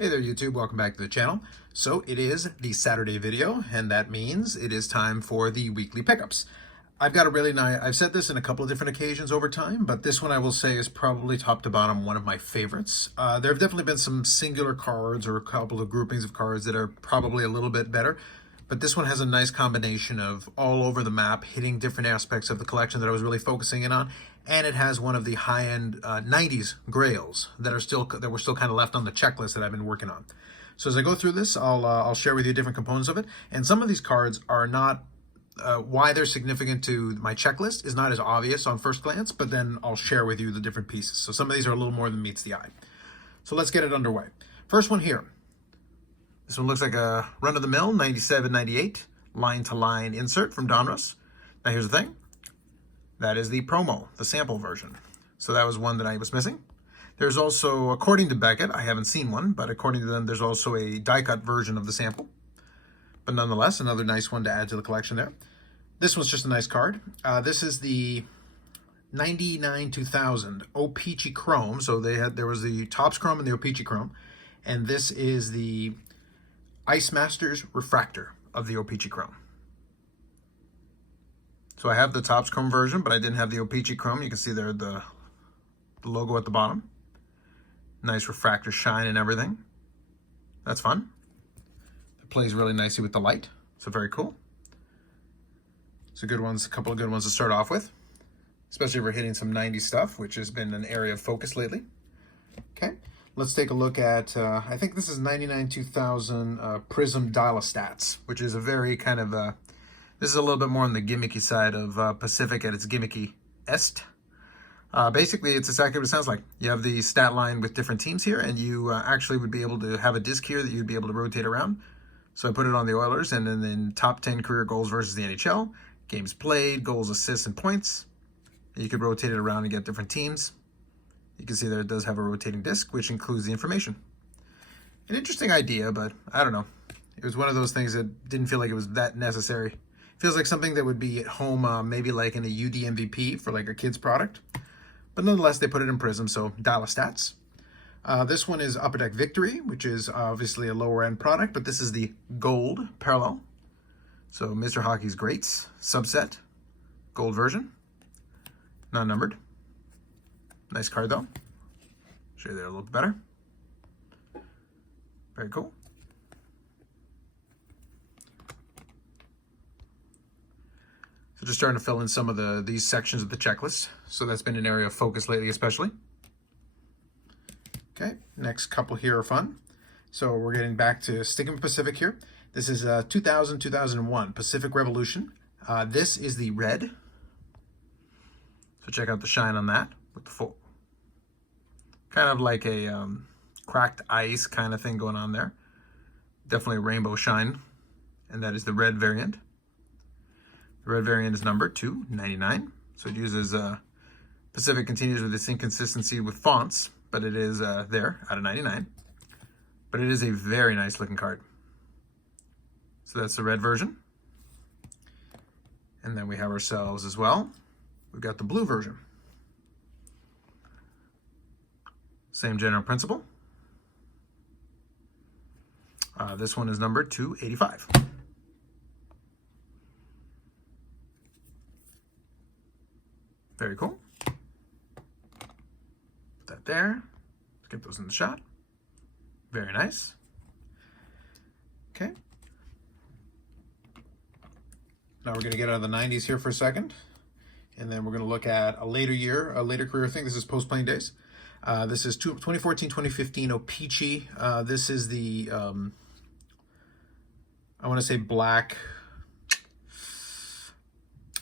Hey there YouTube, welcome back to the channel. So it is the Saturday video, and that means it is time for the weekly pickups. I've got a really nice, I've said this in a couple of different occasions over time, but this one I will say is probably top to bottom one of my favorites. There have definitely been some singular cards or a couple of groupings of cards that are probably a little bit better, but this one has a nice combination of all over the map, hitting different aspects of the collection that I was really focusing in on, and it has one of the high-end 90s grails that were still kind of left on the checklist that I've been working on. So as I go through this, I'll share with you different components of it, and some of these cards are not why they're significant to my checklist is not as obvious on first glance, but then I'll share with you the different pieces. So some of these are a little more than meets the eye. So let's get it underway. First one here. This one looks like a run-of-the-mill 97-98 line-to-line insert from Donruss. Now here's the thing. That is the promo, the sample version. So that was one that I was missing. There's also, according to Beckett, I haven't seen one, but according to them, there's also a die-cut version of the sample. But nonetheless, another nice one to add to the collection there. This one's just a nice card. This is the 99-2000 O-Pee-Chee Chrome. So there was the Topps Chrome and the O-Pee-Chee Chrome. And this is the Ice Masters Refractor of the O-Pee-Chee Chrome. So I have the Topps Chrome version, but I didn't have the O-Pee-Chee Chrome. You can see there the logo at the bottom. Nice refractor shine and everything. That's fun. It plays really nicely with the light, so very cool. So good ones, a couple of good ones to start off with, especially if we're hitting some 90s stuff, which has been an area of focus lately. Okay, let's take a look at, I think this is 99-2000 Prism Dial-A-Stats, which is a very kind of, this is a little bit more on the gimmicky side of Pacific at its gimmicky-est. Basically, it's exactly what it sounds like. You have the stat line with different teams here, and you actually would be able to have a disc here that you'd be able to rotate around. So I put it on the Oilers, and then top 10 career goals versus the NHL, games played, goals, assists, and points. And you could rotate it around and get different teams. You can see there it does have a rotating disc, which includes the information. An interesting idea, but I don't know. It was one of those things that didn't feel like it was that necessary. Feels like something that would be at home, maybe like in a UD MVP for like a kid's product. But nonetheless, they put it in Prism, so Dial-A-Stats. This one is Upper Deck Victory, which is obviously a lower end product, but this is the gold parallel. So Mr. Hockey's Greats subset, gold version, non-numbered. Nice card though. Show you there a little bit better. Very cool. So just starting to fill in some of these sections of the checklist. So that's been an area of focus lately, especially. Okay, next couple here are fun. So we're getting back to sticking with Pacific here. This is 2000-2001 Pacific Revolution. This is the red. So check out the shine on that with the full, kind of like a cracked ice kind of thing going on there. Definitely a rainbow shine, and that is the red variant. The red variant is numbered to 99, so it uses Pacific continues with its inconsistency with fonts, but it is there out of 99. But it is a very nice looking card. So that's the red version. And then we have ourselves as well. We've got the blue version. Same general principle. This one is numbered to 85. Very cool. Put that there. Let's get those in the shot. Very nice. Okay. Now we're going to get out of the 90s here for a second. And then we're going to look at a later year, a later career thing. This is post-playing days. This is 2014-2015 O-Pee-Chee. This is the, I want to say black.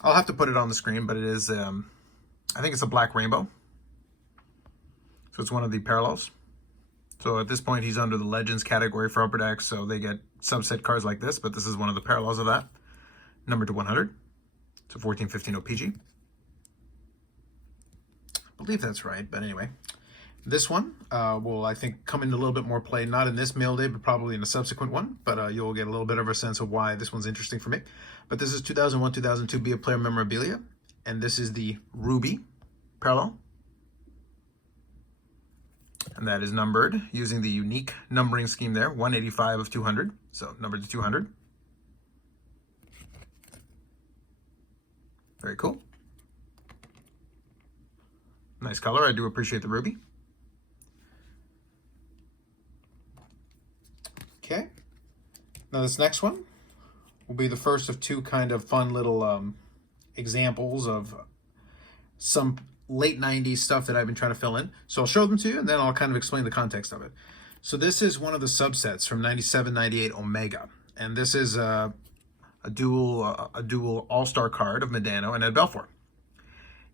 I'll have to put it on the screen, but it is, I think it's a black rainbow. So it's one of the parallels. So at this point, he's under the Legends category for Upper Deck, so they get subset cards like this, but this is one of the parallels of that. Numbered to 100. So 14-15 O-Pee-Chee. I believe that's right, but anyway. This one will, I think, come into a little bit more play, not in this mail day, but probably in a subsequent one, but you'll get a little bit of a sense of why this one's interesting for me. But this is 2001-2002 Be a Player Memorabilia, and this is the Ruby parallel. And that is numbered using the unique numbering scheme there, 185 of 200, so numbered to 200. Very cool. Nice color. I do appreciate the ruby. Okay. Now this next one will be the first of two kind of fun little examples of some late 90s stuff that I've been trying to fill in. So I'll show them to you, and then I'll kind of explain the context of it. So this is one of the subsets from 97, 98 Omega. And this is a dual all-star card of Modano and Ed Belfour.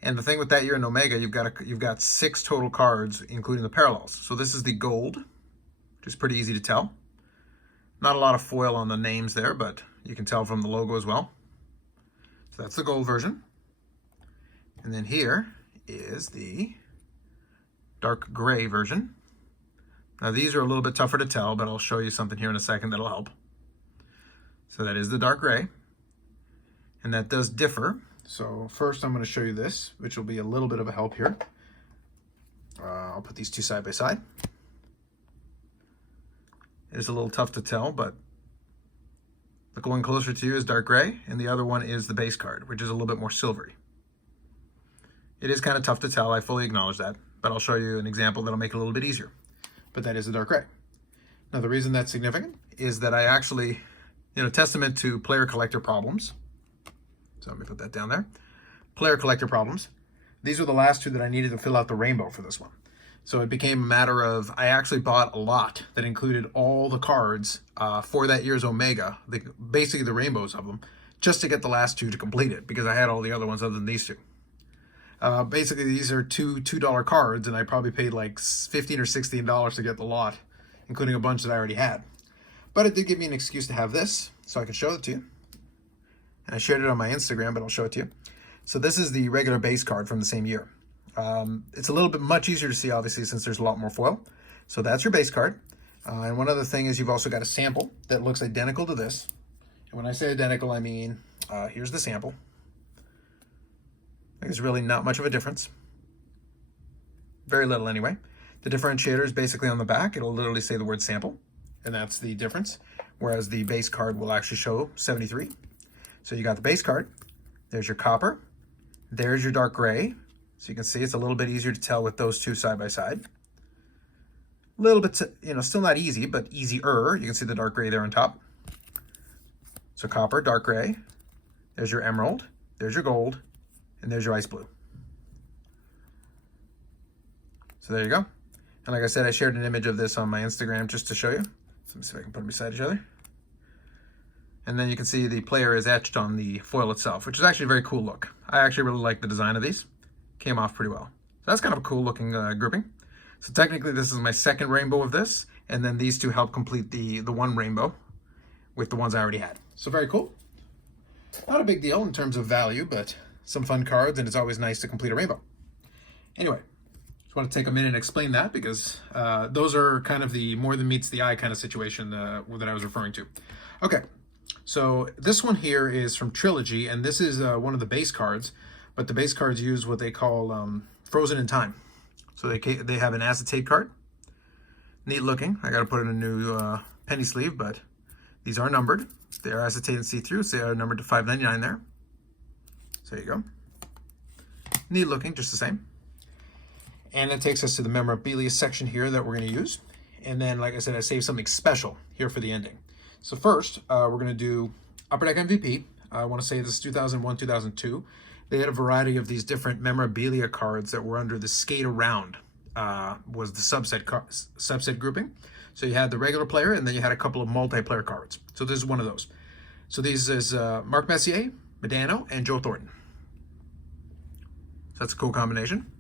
And the thing with that year in Omega, you've got 6 total cards, including the parallels. So this is the gold, which is pretty easy to tell. Not a lot of foil on the names there, but you can tell from the logo as well. So that's the gold version. And then here is the dark gray version. Now these are a little bit tougher to tell, but I'll show you something here in a second that'll help. So that is the dark gray, and that does differ. So first I'm going to show you this, which will be a little bit of a help here. I'll put these two side by side. It is a little tough to tell, but the one closer to you is dark gray, and the other one is the base card, which is a little bit more silvery. It is kind of tough to tell, I fully acknowledge that, but I'll show you an example that'll make it a little bit easier. But that is the dark gray. Now the reason that's significant is that I actually, testament to player collector problems. So let me put that down there. Player collector problems. These were the last two that I needed to fill out the rainbow for this one. So it became a matter of, I actually bought a lot that included all the cards for that year's Omega, basically the rainbows of them, just to get the last two to complete it, because I had all the other ones other than these two. Basically, these are two $2 cards, and I probably paid like $15 or $16 to get the lot, including a bunch that I already had. But it did give me an excuse to have this, so I could show it to you. And I shared it on my Instagram, but I'll show it to you. So this is the regular base card from the same year. It's a little bit much easier to see, obviously, since there's a lot more foil. So that's your base card. And one other thing is you've also got a sample that looks identical to this. And when I say identical, I mean, here's the sample. There's really not much of a difference. Very little anyway. The differentiator is basically on the back. It'll literally say the word sample, and that's the difference. Whereas the base card will actually show 73. So you got the base card. There's your copper. There's your dark gray. So you can see it's a little bit easier to tell with those two side by side. A little bit, still not easy, but easier. You can see the dark gray there on top. So copper, dark gray. There's your emerald. There's your gold. And there's your ice blue. So there you go. And like I said, I shared an image of this on my Instagram just to show you. So let me see if I can put them beside each other. And then you can see the player is etched on the foil itself, which is actually a very cool look. I actually really like the design of these. Came off pretty well. So that's kind of a cool looking grouping. So technically this is my second rainbow of this, and then these two help complete the one rainbow with the ones I already had. So very cool. Not a big deal in terms of value, but some fun cards, and it's always nice to complete a rainbow. Anyway, just want to take a minute and explain that, because those are kind of the more than meets the eye kind of situation that I was referring to. Okay, so this one here is from Trilogy, and this is one of the base cards, but the base cards use what they call Frozen in Time. So they have an acetate card. Neat looking. I got to put in a new penny sleeve, but these are numbered. They are acetate and see-through, so they are numbered to 5.99 there. So there you go. Neat looking, just the same. And that takes us to the memorabilia section here that we're going to use. And then, like I said, I saved something special here for the ending. So first, we're going to do Upper Deck MVP. I want to say this is 2001, 2002. They had a variety of these different memorabilia cards that were under the Skate Around, was the subset grouping. So you had the regular player, and then you had a couple of multiplayer cards. So this is one of those. So these is Mark Messier, Modano, and Joe Thornton. So that's a cool combination.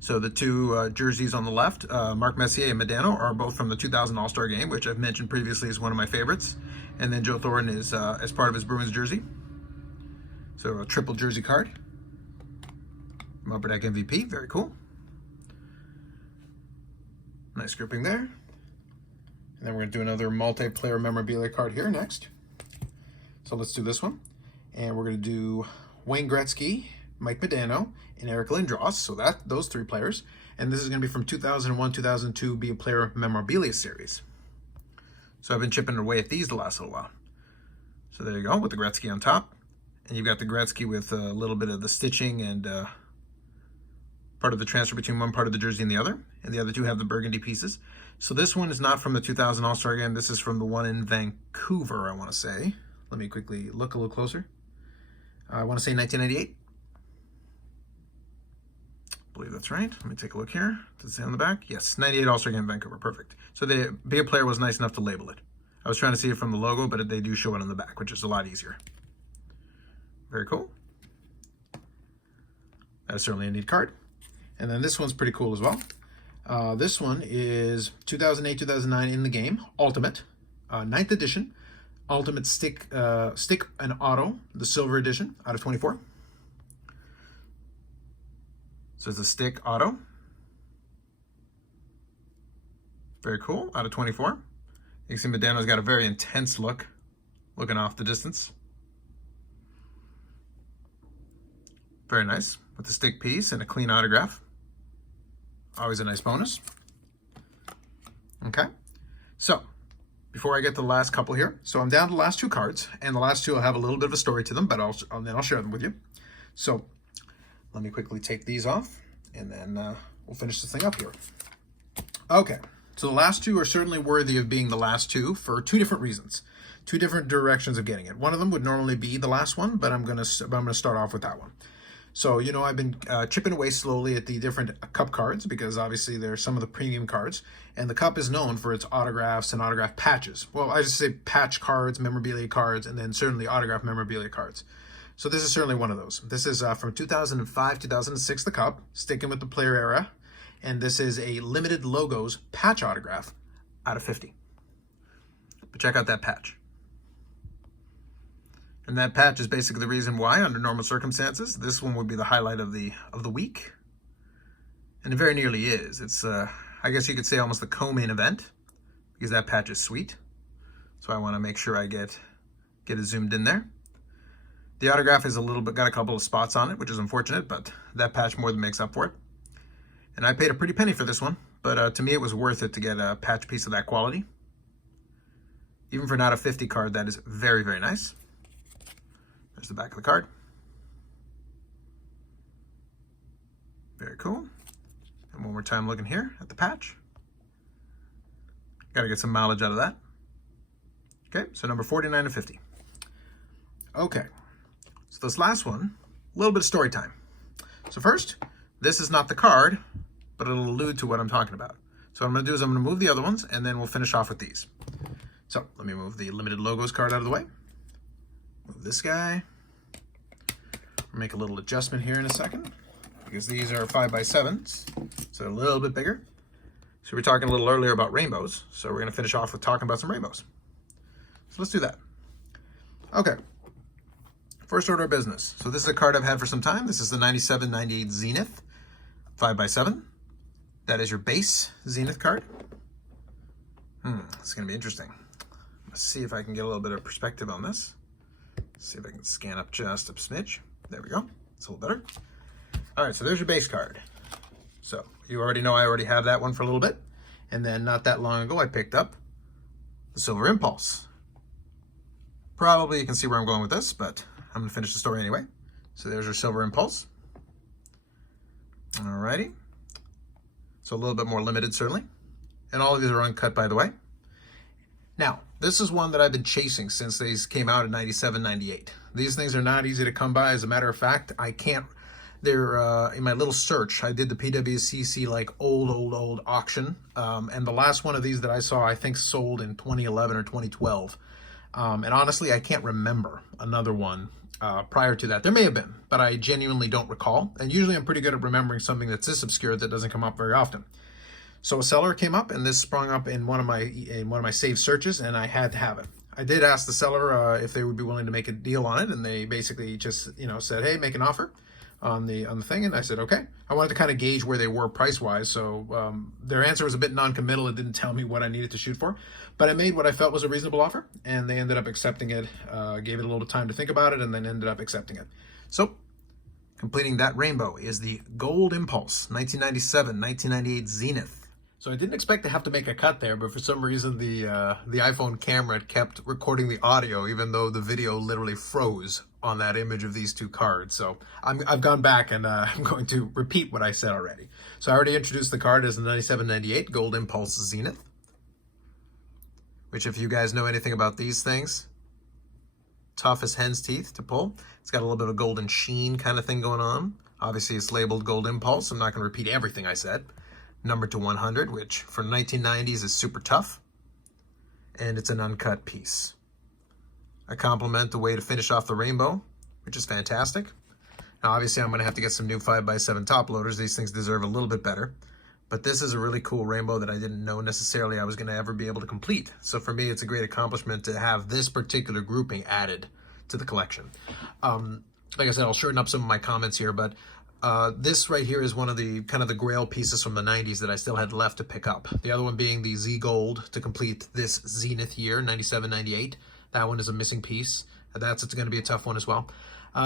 So the two jerseys on the left, Mark Messier and Modano, are both from the 2000 All-Star Game, which I've mentioned previously is one of my favorites. And then Joe Thornton is as part of his Bruins jersey. So a triple jersey card. Upper Deck MVP, very cool. Nice grouping there. And then we're going to do another multiplayer memorabilia card here next. So let's do this one. And we're going to do Wayne Gretzky, Mike Modano, and Eric Lindros. So those 3 players. And this is going to be from 2001, 2002 Be a Player Memorabilia Series. So I've been chipping away at these the last little while. So there you go, with the Gretzky on top. And you've got the Gretzky with a little bit of the stitching and part of the transfer between one part of the jersey and the other. And the other 2 have the burgundy pieces. So this one is not from the 2000 All-Star Game. This is from the one in Vancouver, I want to say. Let me quickly look a little closer. I want to say 1998. I believe that's right. Let me take a look here. Does it say on the back? Yes, 98 All-Star Game Vancouver. Perfect. So the Be a Player was nice enough to label it. I was trying to see it from the logo, but they do show it on the back, which is a lot easier. Very cool. That is certainly a neat card. And then this one's pretty cool as well. This one is 2008-2009 in the game, Ultimate, 9th edition, Ultimate Stick and Auto, the Silver Edition, out of 24. So it's a Stick Auto. Very cool, out of 24. You can see Modano's got a very intense look, looking off the distance. Very nice, with the stick piece and a clean autograph. Always a nice bonus. Okay, so before I get to the last couple here, so I'm down to the last 2 cards, and the last 2 will have a little bit of a story to them, but then I'll share them with you. So let me quickly take these off, and then we'll finish this thing up here. Okay, so the last 2 are certainly worthy of being the last 2 for 2 different reasons, 2 different directions of getting it. One of them would normally be the last one, but I'm gonna start off with that one. So, you know, I've been chipping away slowly at the different cup cards because obviously they're some of the premium cards. And the cup is known for its autographs and autograph patches. Well, I just say patch cards, memorabilia cards, and then certainly autograph memorabilia cards. So this is certainly one of those. This is from 2005, 2006, the cup, sticking with the player era. And this is a limited logos patch autograph out of 50. But check out that patch. And that patch is basically the reason why, under normal circumstances, this one would be the highlight of the week. And it very nearly is. It's, I guess you could say, almost the co-main event, because that patch is sweet. So I want to make sure I get it zoomed in there. The autograph is got a couple of spots on it, which is unfortunate, but that patch more than makes up for it. And I paid a pretty penny for this one, but to me it was worth it to get a patch piece of that quality. Even for not a 50 card, that is very, very nice. There's the back of the card. Very cool. And one more time looking here at the patch. Got to get some mileage out of that. Okay, so number 49 to 50. Okay, so this last one, a little bit of story time. So first, this is not the card, but it'll allude to what I'm talking about. So what I'm going to do is I'm going to move the other ones, and then we'll finish off with these. So let me move the limited logos card out of the way. Move this guy. Make a little adjustment here in a second because these are 5x7s, so they're a little bit bigger. So we were talking a little earlier about rainbows, so we're going to finish off with talking about some rainbows. So let's do that. Okay. First order of business. So this is a card I've had for some time. This is the 97-98 Zenith 5x7. That is your base Zenith card. It's going to be interesting. Let's see if I can get a little bit of perspective on this. See if I can scan up just a smidge. There we go. It's a little better. All right, so there's your base card. So you already know I already have that one for a little bit. And then not that long ago, I picked up the Silver Impulse. Probably you can see where I'm going with this, but I'm going to finish the story anyway. So there's your Silver Impulse. All righty. So a little bit more limited, certainly. And all of these are uncut, by the way. Now, this is one that I've been chasing since these came out in 97, 98. These things are not easy to come by. As a matter of fact, I can't, they're, in my little search, I did the PWCC, like, old auction. And the last one of these that I saw, I think, sold in 2011 or 2012. And honestly, I can't remember another one prior to that. There may have been, but I genuinely don't recall. And usually I'm pretty good at remembering something that's this obscure that doesn't come up very often. So a seller came up, and this sprung up in one of my saved searches, and I had to have it. I did ask the seller if they would be willing to make a deal on it, and they basically just said, "Hey, make an offer on the thing." And I said, "Okay." I wanted to kind of gauge where they were price wise, so their answer was a bit non-committal. It didn't tell me what I needed to shoot for, but I made what I felt was a reasonable offer, and they ended up accepting it. Gave it a little time to think about it, and then ended up accepting it. So Completing that rainbow is the Gold Impulse 1997-1998 Zenith. So I didn't expect to have to make a cut there, but for some reason the iPhone camera kept recording the audio, even though the video literally froze on that image of these two cards. So I've gone back and I'm going to repeat what I said already. So I already introduced the card as the 97-98 Gold Impulse Zenith, which, if you guys know anything about these things, tough as hen's teeth to pull. It's got a little bit of golden sheen kind of thing going on. Obviously, it's labeled Gold Impulse. I'm not going to repeat everything I said. Numbered to 100, which for 1990s is super tough. And it's an uncut piece. I compliment the way to finish off the rainbow, which is fantastic. Now, obviously, I'm going to have to get some new 5x7 top loaders. These things deserve a little bit better. But this is a really cool rainbow that I didn't know necessarily I was going to ever be able to complete. So for me, it's a great accomplishment to have this particular grouping added to the collection. Like I said, I'll shorten up some of my comments here, but this right here is one of the kind of the Grail pieces from the 90s that I still had left to pick up. The other one being the Z Gold to complete this Zenith year, 97-98. That one is a missing piece. That's going to be a tough one as well.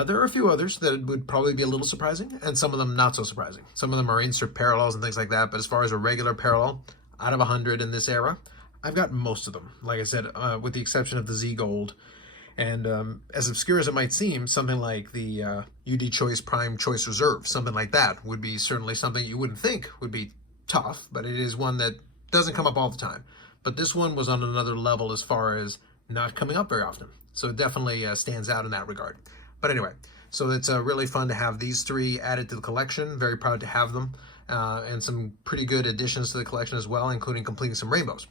There are a few others that would probably be a little surprising, and some of them not so surprising. Some of them are insert parallels and things like that, but as far as a regular parallel, out of 100 in this era, I've got most of them. Like I said, with the exception of the Z Gold. And as obscure as it might seem, something like the UD Choice Prime Choice Reserve, something like that would be certainly something you wouldn't think would be tough, but it is one that doesn't come up all the time. But this one was on another level as far as not coming up very often. So it definitely stands out in that regard. But anyway, so it's really fun to have these three added to the collection. Very proud to have them. And some pretty good additions to the collection as well, including completing some rainbows.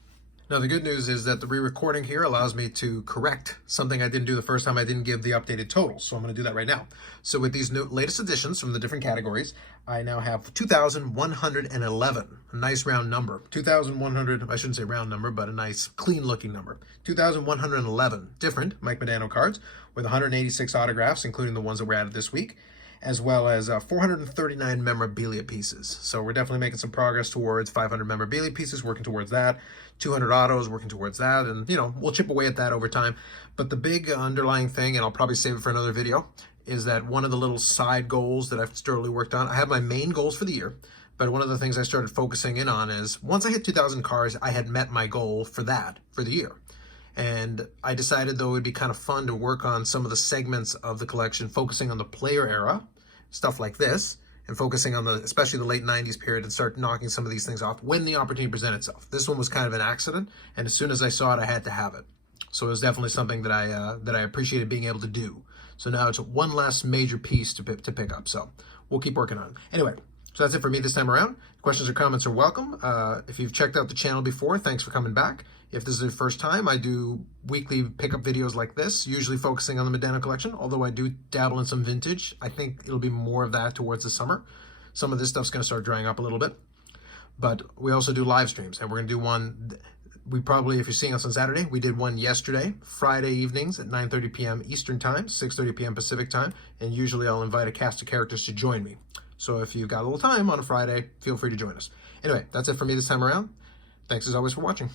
Now, the good news is that the re-recording here allows me to correct something I didn't do the first time. I didn't give the updated totals, so I'm going to do that right now. So with these new latest additions from the different categories, I now have 2,111, a nice round number. 2,100, I shouldn't say round number, but a nice clean-looking number. 2,111 different Mike Modano cards with 186 autographs, including the ones that were added this week, as well as 439 memorabilia pieces. So we're definitely making some progress towards 500 memorabilia pieces, working towards that. 200 autos, working towards that. And, you know, we'll chip away at that over time. But the big underlying thing, and I'll probably save it for another video, is that one of the little side goals that I've steadily worked on, I have my main goals for the year, but one of the things I started focusing in on is once I hit 2,000 cards, I had met my goal for that, for the year. And I decided, though, it would be kind of fun to work on some of the segments of the collection, focusing on the player era, stuff like this, and focusing on especially the late 90s period, and start knocking some of these things off when the opportunity presented itself. This one was kind of an accident, and as soon as I saw it, I had to have it. So it was definitely something that I appreciated being able to do. So now it's one less major piece to pick up. So we'll keep working on it. Anyway, so that's it for me this time around. Questions or comments are welcome. If you've checked out the channel before, thanks for coming back. If this is your first time, I do weekly pickup videos like this, usually focusing on the Modano collection, although I do dabble in some vintage. I think it'll be more of that towards the summer. Some of this stuff's going to start drying up a little bit. But we also do live streams, and we're going to do one. We probably, if you're seeing us on Saturday, we did one yesterday, Friday evenings at 9:30 p.m. Eastern Time, 6:30 p.m. Pacific Time, and usually I'll invite a cast of characters to join me. So if you've got a little time on a Friday, feel free to join us. Anyway, that's it for me this time around. Thanks as always for watching.